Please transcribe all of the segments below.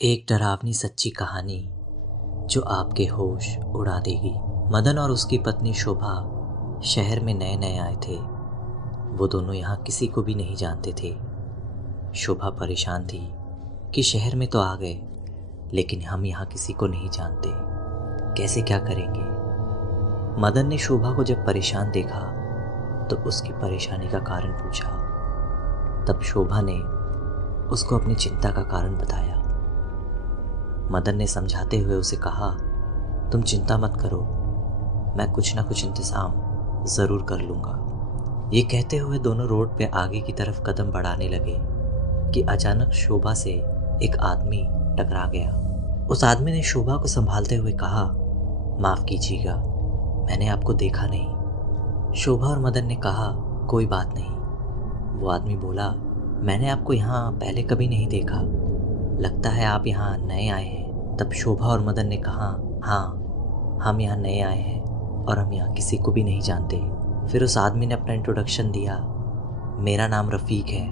एक डरावनी सच्ची कहानी जो आपके होश उड़ा देगी। मदन और उसकी पत्नी शोभा शहर में नए नए आए थे। वो दोनों यहाँ किसी को भी नहीं जानते थे। शोभा परेशान थी कि शहर में तो आ गए, लेकिन हम यहाँ किसी को नहीं जानते, कैसे क्या करेंगे। मदन ने शोभा को जब परेशान देखा तो उसकी परेशानी का कारण पूछा। तब शोभा ने उसको अपनी चिंता का कारण बताया। मदन ने समझाते हुए उसे कहा, तुम चिंता मत करो, मैं कुछ ना कुछ इंतजाम ज़रूर कर लूँगा। ये कहते हुए दोनों रोड पे आगे की तरफ कदम बढ़ाने लगे कि अचानक शोभा से एक आदमी टकरा गया। उस आदमी ने शोभा को संभालते हुए कहा, माफ़ कीजिएगा, मैंने आपको देखा नहीं। शोभा और मदन ने कहा, कोई बात नहीं। वो आदमी बोला, मैंने आपको यहाँ पहले कभी नहीं देखा, लगता है आप यहाँ नए आए हैं। तब शोभा और मदन ने कहा, हाँ, हम यहाँ नए आए हैं और हम यहाँ किसी को भी नहीं जानते। फिर उस आदमी ने अपना इंट्रोडक्शन दिया, मेरा नाम रफ़ीक है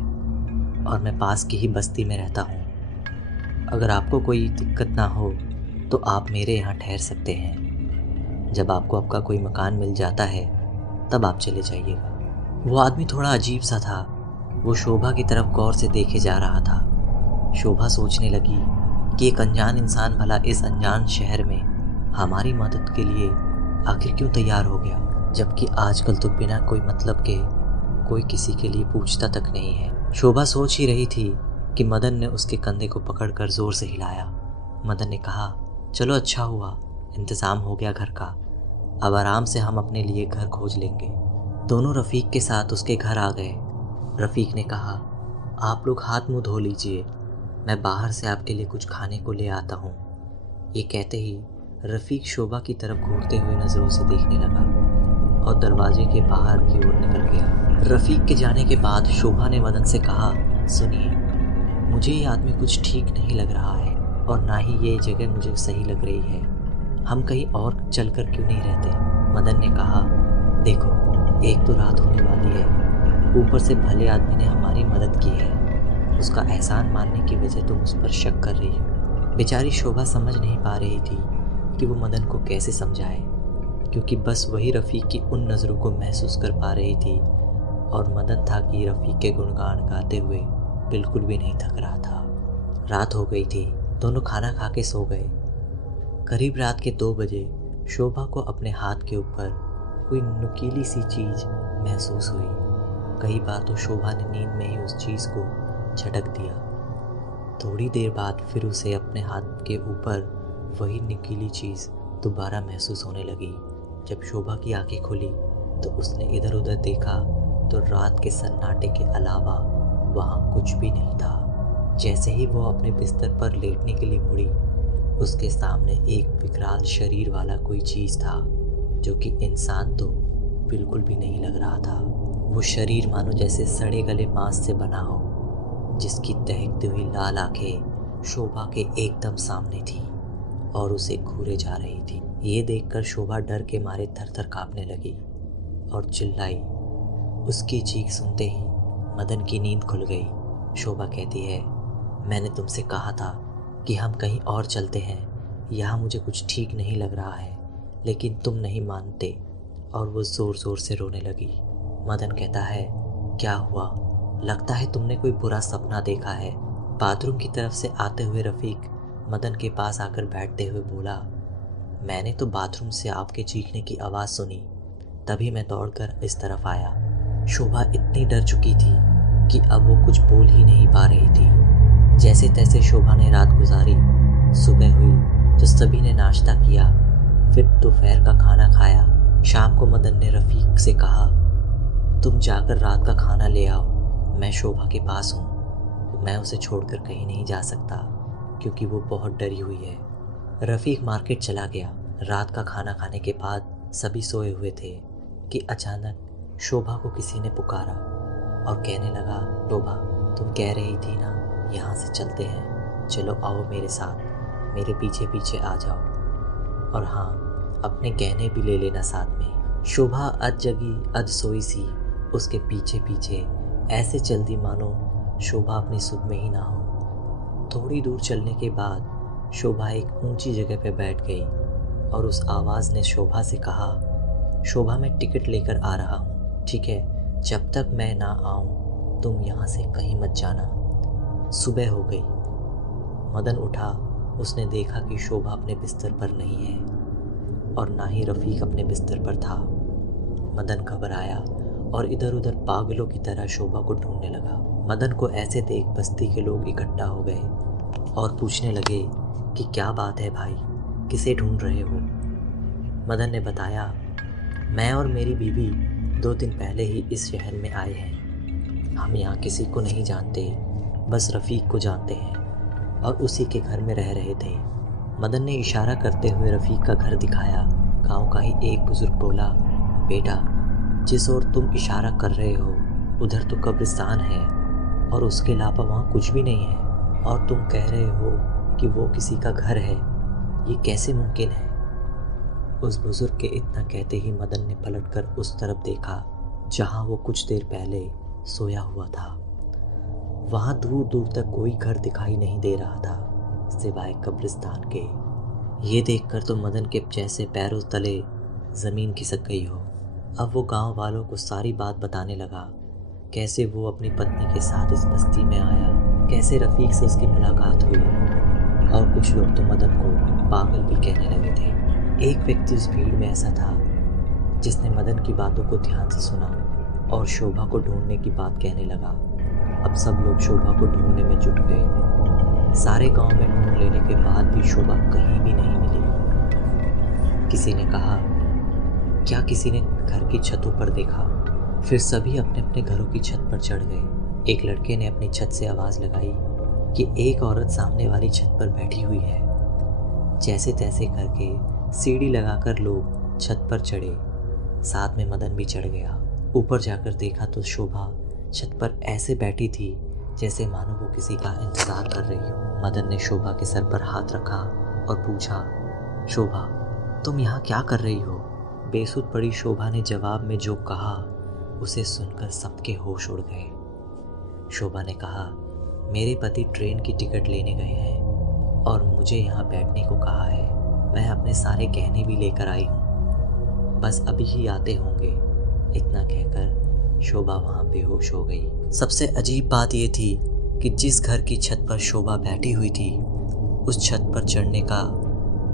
और मैं पास की ही बस्ती में रहता हूँ। अगर आपको कोई दिक्कत ना हो तो आप मेरे यहाँ ठहर सकते हैं। जब आपको आपका कोई मकान मिल जाता है तब आप चले जाइएगा। वो आदमी थोड़ा अजीब सा था। वो शोभा की तरफ गौर से देखे जा रहा था। शोभा सोचने लगी कि एक अनजान इंसान भला इस अनजान शहर में हमारी मदद के लिए आखिर क्यों तैयार हो गया, जबकि आजकल तो बिना कोई मतलब के कोई किसी के लिए पूछता तक नहीं है। शोभा सोच ही रही थी कि मदन ने उसके कंधे को पकड़कर जोर से हिलाया। मदन ने कहा, चलो अच्छा हुआ, इंतज़ाम हो गया घर का, अब आराम से हम अपने लिए घर खोज लेंगे। दोनों रफ़ीक के साथ उसके घर आ गए। रफ़ीक ने कहा, आप लोग हाथ मुंह धो लीजिए, मैं बाहर से आपके लिए कुछ खाने को ले आता हूँ। ये कहते ही रफ़ीक शोभा की तरफ घूरते हुए नज़रों से देखने लगा और दरवाजे के बाहर की ओर निकल गया। रफ़ीक के जाने के बाद शोभा ने मदन से कहा, सुनिए, मुझे ये आदमी कुछ ठीक नहीं लग रहा है और ना ही ये जगह मुझे सही लग रही है। हम कहीं और चलकर क्यों नहीं रहते। मदन ने कहा, देखो, एक तो रात होने वाली है, ऊपर से भले आदमी ने हमारी मदद की है, उसका एहसान मानने की वजह तुम उस पर शक कर रही हो। बेचारी शोभा समझ नहीं पा रही थी कि वो मदन को कैसे समझाए, क्योंकि बस वही रफ़ीक की उन नज़रों को महसूस कर पा रही थी और मदन था कि रफ़ीक के गुणगान गाते हुए बिल्कुल भी नहीं थक रहा था। रात हो गई थी, दोनों खाना खा के सो गए। करीब रात के 2 बजे शोभा को अपने हाथ के ऊपर कोई नुकीली सी चीज़ महसूस हुई। कई बार तो शोभा ने नींद में ही उस चीज़ को झटक दिया। थोड़ी देर बाद फिर उसे अपने हाथ के ऊपर वही नुकीली चीज़ दोबारा महसूस होने लगी। जब शोभा की आंखें खुली तो उसने इधर उधर देखा तो रात के सन्नाटे के अलावा वहाँ कुछ भी नहीं था। जैसे ही वो अपने बिस्तर पर लेटने के लिए मुड़ी, उसके सामने एक विकराल शरीर वाला कोई चीज़ था, जो कि इंसान तो बिल्कुल भी नहीं लग रहा था। वो शरीर मानो जैसे सड़े गले मांस से बना हो, जिसकी दहकती हुई लाल आंखें शोभा के एकदम सामने थी और उसे घूरे जा रही थी। ये देखकर शोभा डर के मारे थर-थर कांपने लगी और चिल्लाई। उसकी चीख सुनते ही मदन की नींद खुल गई। शोभा कहती है, मैंने तुमसे कहा था कि हम कहीं और चलते हैं, यहाँ मुझे कुछ ठीक नहीं लग रहा है, लेकिन तुम नहीं मानते, और वो ज़ोर ज़ोर से रोने लगी। मदन कहता है, क्या हुआ, लगता है तुमने कोई बुरा सपना देखा है। बाथरूम की तरफ से आते हुए रफ़ीक मदन के पास आकर बैठते हुए बोला, मैंने तो बाथरूम से आपके चीखने की आवाज़ सुनी, तभी मैं दौड़कर इस तरफ आया। शोभा इतनी डर चुकी थी कि अब वो कुछ बोल ही नहीं पा रही थी। जैसे तैसे शोभा ने रात गुजारी। सुबह हुई तो सभी ने नाश्ता किया, फिर दोपहर का खाना खाया। शाम को मदन ने रफ़ीक से कहा, तुम जाकर रात का खाना ले आओ, मैं शोभा के पास हूँ, मैं उसे छोड़कर कहीं नहीं जा सकता क्योंकि वो बहुत डरी हुई है। रफ़ीक मार्केट चला गया। रात का खाना खाने के बाद सभी सोए हुए थे कि अचानक शोभा को किसी ने पुकारा और कहने लगा, शोभा, तुम कह रही थी ना यहाँ से चलते हैं, चलो आओ मेरे साथ, मेरे पीछे पीछे आ जाओ, और हाँ, अपने गहने भी ले लेना साथ में। शोभा अध जगी अध सोई सी उसके पीछे पीछे ऐसे चलती मानो शोभा अपनी सुध में ही ना हो। थोड़ी दूर चलने के बाद शोभा एक ऊंची जगह पर बैठ गई और उस आवाज़ ने शोभा से कहा, शोभा मैं टिकट लेकर आ रहा हूँ, ठीक है? जब तक मैं ना आऊँ तुम यहाँ से कहीं मत जाना। सुबह हो गई। मदन उठा। उसने देखा कि शोभा अपने बिस्तर पर नहीं है और ना ही रफ़ीक अपने बिस्तर पर था। मदन घबराया और इधर उधर पागलों की तरह शोभा को ढूंढने लगा। मदन को ऐसे देख बस्ती के लोग इकट्ठा हो गए और पूछने लगे कि क्या बात है भाई, किसे ढूंढ रहे हो? मदन ने बताया, मैं और मेरी बीवी 2 दिन पहले ही इस शहर में आए हैं। हम यहाँ किसी को नहीं जानते, बस रफ़ीक को जानते हैं और उसी के घर में रह रहे थे। मदन ने इशारा करते हुए रफ़ीक का घर दिखाया। गांव का ही एक बुजुर्ग बोला, बेटा जिस ओर तुम इशारा कर रहे हो उधर तो कब्रिस्तान है और उसके अलावा वहाँ कुछ भी नहीं है, और तुम कह रहे हो कि वो किसी का घर है, ये कैसे मुमकिन है? उस बुजुर्ग के इतना कहते ही मदन ने पलटकर उस तरफ देखा जहाँ वो कुछ देर पहले सोया हुआ था। वहाँ दूर दूर तक कोई घर दिखाई नहीं दे रहा था सिवाय कब्रिस्तान के। ये देखकर तो मदन के जैसे पैरों तले ज़मीन खिसक गई हो। अब वो गांव वालों को सारी बात बताने लगा, कैसे वो अपनी पत्नी के साथ इस बस्ती में आया, कैसे रफ़ीक से उसकी मुलाकात हुई, और कुछ लोग तो मदन को पागल भी कहने लगे थे। एक व्यक्ति उस भीड़ में ऐसा था जिसने मदन की बातों को ध्यान से सुना और शोभा को ढूंढने की बात कहने लगा। अब सब लोग शोभा को ढूंढने में जुट गए। सारे गांव में ढूंढ लेने के बाद भी शोभा कहीं भी नहीं मिली। किसी ने कहा, क्या किसी ने घर की छतों पर देखा? फिर सभी अपने अपने घरों की छत पर चढ़ गए। एक लड़के ने अपनी छत से आवाज़ लगाई कि एक औरत सामने वाली छत पर बैठी हुई है। जैसे तैसे करके सीढ़ी लगाकर लोग छत पर चढ़े। साथ में मदन भी चढ़ गया। ऊपर जाकर देखा तो शोभा छत पर ऐसे बैठी थी जैसे मानो वो किसी का इंतज़ार कर रही हो। मदन ने शोभा के सर पर हाथ रखा और पूछा, शोभा तुम यहाँ क्या कर रही हो? बेसुध पड़ी शोभा ने जवाब में जो कहा उसे सुनकर सबके होश उड़ गए। शोभा ने कहा, मेरे पति ट्रेन की टिकट लेने गए हैं और मुझे यहाँ बैठने को कहा है। मैं अपने सारे गहने भी लेकर आई हूँ, बस अभी ही आते होंगे। इतना कहकर शोभा वहाँ बेहोश हो गई। सबसे अजीब बात यह थी कि जिस घर की छत पर शोभा बैठी हुई थी उस छत पर चढ़ने का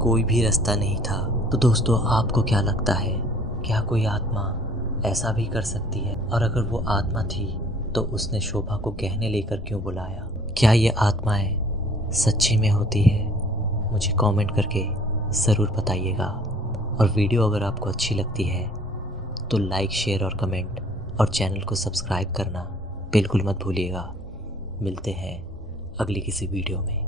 कोई भी रास्ता नहीं था। तो दोस्तों, आपको क्या लगता है, क्या कोई आत्मा ऐसा भी कर सकती है? और अगर वो आत्मा थी तो उसने शोभा को गहने लेकर क्यों बुलाया? क्या ये आत्माएं सच्ची में होती है? मुझे कमेंट करके ज़रूर बताइएगा। और वीडियो अगर आपको अच्छी लगती है तो लाइक, शेयर और कमेंट और चैनल को सब्सक्राइब करना बिल्कुल मत भूलिएगा। मिलते हैं अगली किसी वीडियो में।